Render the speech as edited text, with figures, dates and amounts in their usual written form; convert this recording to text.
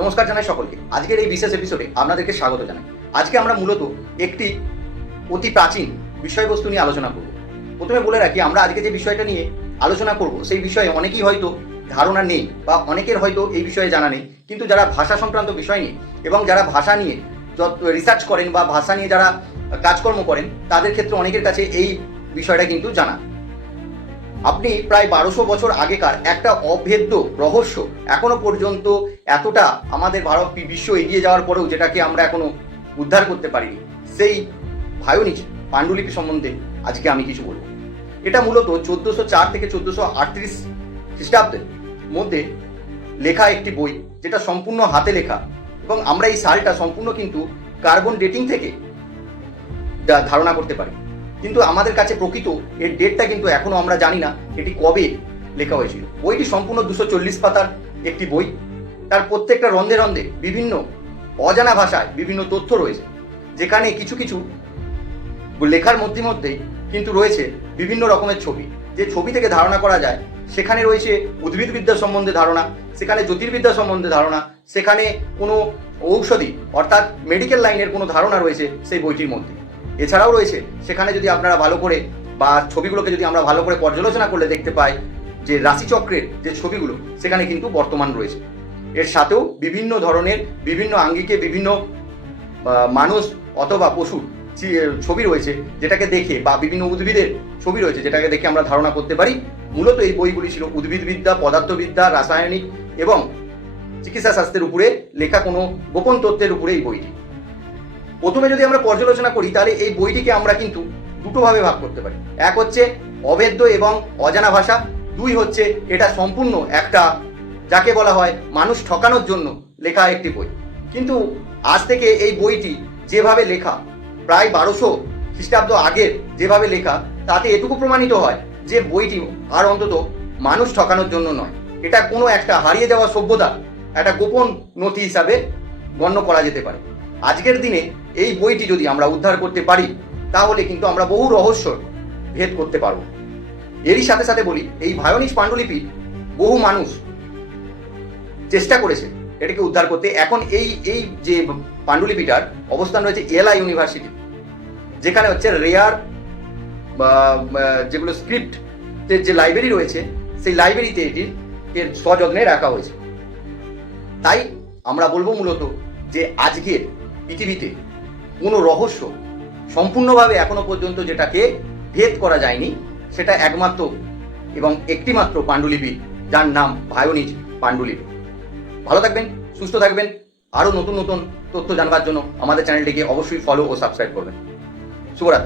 নমস্কার জানাই সকলকে। আজকের এই বিশেষ এপিসোডে আপনাদেরকে স্বাগত জানাই। আজকে আমরা মূলত একটি অতি প্রাচীন বিষয়বস্তু নিয়ে আলোচনা করব। প্রথমে বলে রাখি, আমরা আজকে যে বিষয়টা নিয়ে আলোচনা করব সেই বিষয়ে অনেকেই হয়তো ধারণা নেই বা অনেকের হয়তো এই বিষয়ে জানা নেই, কিন্তু যারা ভাষা সংক্রান্ত বিষয় নিয়ে এবং যারা ভাষা নিয়ে রিসার্চ করেন বা ভাষা নিয়ে যারা কাজকর্ম করেন তাদের ক্ষেত্রে অনেকের কাছে এই বিষয়টা কিন্তু জানা। আপনি প্রায় 1200 বছর আগেকার একটা অভেদ্য রহস্য এখনো পর্যন্ত এতটা আমাদের ভারত বিশ্ব এগিয়ে যাওয়ার পরেও যেটাকে আমরা এখনো উদ্ধার করতে পারিনি, সেই ভায়োনিজ পাণ্ডুলিপি সম্বন্ধে আজকে আমি কিছু বলবো। এটা মূলত 1404 থেকে 1438 খ্রিস্টাব্দের মধ্যে লেখা একটি বই, যেটা সম্পূর্ণ হাতে লেখা, এবং আমরা এই সালটা সম্পূর্ণ কিন্তু কার্বন ডেটিং থেকে ধারণা করতে পারি, কিন্তু আমাদের কাছে প্রকৃত এর ডেটটা কিন্তু এখনো আমরা জানি না এটি কবে লেখা হয়েছিল। বইটি সম্পূর্ণ 240 পাতার একটি বই। তার প্রত্যেকটা রন্ধে রন্ধে বিভিন্ন অজানা ভাষায় বিভিন্ন তথ্য রয়েছে, যেখানে কিছু কিছু লেখার মধ্যে মধ্যেই কিন্তু রয়েছে বিভিন্ন রকমের ছবি। যে ছবি থেকে ধারণা করা যায় সেখানে রয়েছে উদ্ভিদবিদ্যা সম্বন্ধে ধারণা, সেখানে জ্যোতির্বিদ্যা সম্বন্ধে ধারণা, সেখানে কোনো ঔষধি অর্থাৎ মেডিকেল লাইনের কোনো ধারণা রয়েছে সেই বইটির মধ্যে। এছাড়াও রয়েছে সেখানে যদি আপনারা ভালো করে বা ছবিগুলোকে যদি আমরা ভালো করে পর্যালোচনা করলে দেখতে পাই যে রাশিচক্রের যে ছবিগুলো সেখানে কিন্তু বর্তমান রয়েছে। এর সাথেও বিভিন্ন ধরনের বিভিন্ন আঙ্গিকে বিভিন্ন মানুষ অথবা পশুর ছবি রয়েছে, যেটাকে দেখে বা বিভিন্ন উদ্ভিদের ছবি রয়েছে যেটাকে দেখে আমরা ধারণা করতে পারি মূলত এই বইগুলি ছিল উদ্ভিদবিদ্যা, পদার্থবিদ্যা, রাসায়নিক এবং চিকিৎসা শাস্ত্রের উপরে লেখা কোনো গোপন তথ্যের উপরে এই বইটি। প্রথমে যদি আমরা পর্যালোচনা করি তাহলে এই বইটিকে আমরা কিন্তু দুটোভাবে ভাগ করতে পারি। এক হচ্ছে অভেদ্য এবং অজানা ভাষা, দুই হচ্ছে এটা সম্পূর্ণ একটা যাকে বলা হয় মানুষ ঠকানোর জন্য লেখা একটি বই। কিন্তু আজ থেকে এই বইটি যেভাবে লেখা, প্রায় 1200 খ্রিস্টাব্দ আগের যেভাবে লেখা, তাতে এটুকু প্রমাণিত হয় যে বইটি আর অন্তত মানুষ ঠকানোর জন্য নয়, এটা কোনো একটা হারিয়ে যাওয়া সভ্যতা একটা গোপন নথি হিসাবে গণ্য করা যেতে পারে। আজকের দিনে এই বইটি যদি আমরা উদ্ধার করতে পারি তাহলে কিন্তু আমরা বহু রহস্য ভেদ করতে পারব। এরই সাথে সাথে বলি, এই ভায়োনিজ পাণ্ডুলিপি বহু মানুষ চেষ্টা করেছে এটাকে উদ্ধার করতে। এখন এই যে পাণ্ডুলিপিটার অবস্থান রয়েছে ইয়েলা ইউনিভার্সিটি, যেখানে হচ্ছে রেয়ার যেগুলো স্ক্রিপ্ট যে লাইব্রেরি রয়েছে সেই লাইব্রেরিতে এর সযত্নে রাখা হয়েছে। তাই আমরা বলবো মূলত যে আজকের পৃথিবীতে কোনো রহস্য সম্পূর্ণভাবে এখনো পর্যন্ত যেটাকে ভেদ করা যায়নি সেটা একমাত্র এবং একটিমাত্র পাণ্ডুলিপি, যার নাম ভায়োনিজ পাণ্ডুলিপি। ভালো থাকবেন, সুস্থ থাকবেন। আরও নতুন নতুন তথ্য জানবার জন্য আমাদের চ্যানেলটিকে অবশ্যই ফলো ও সাবস্ক্রাইব করবেন। শুভরাত্রি।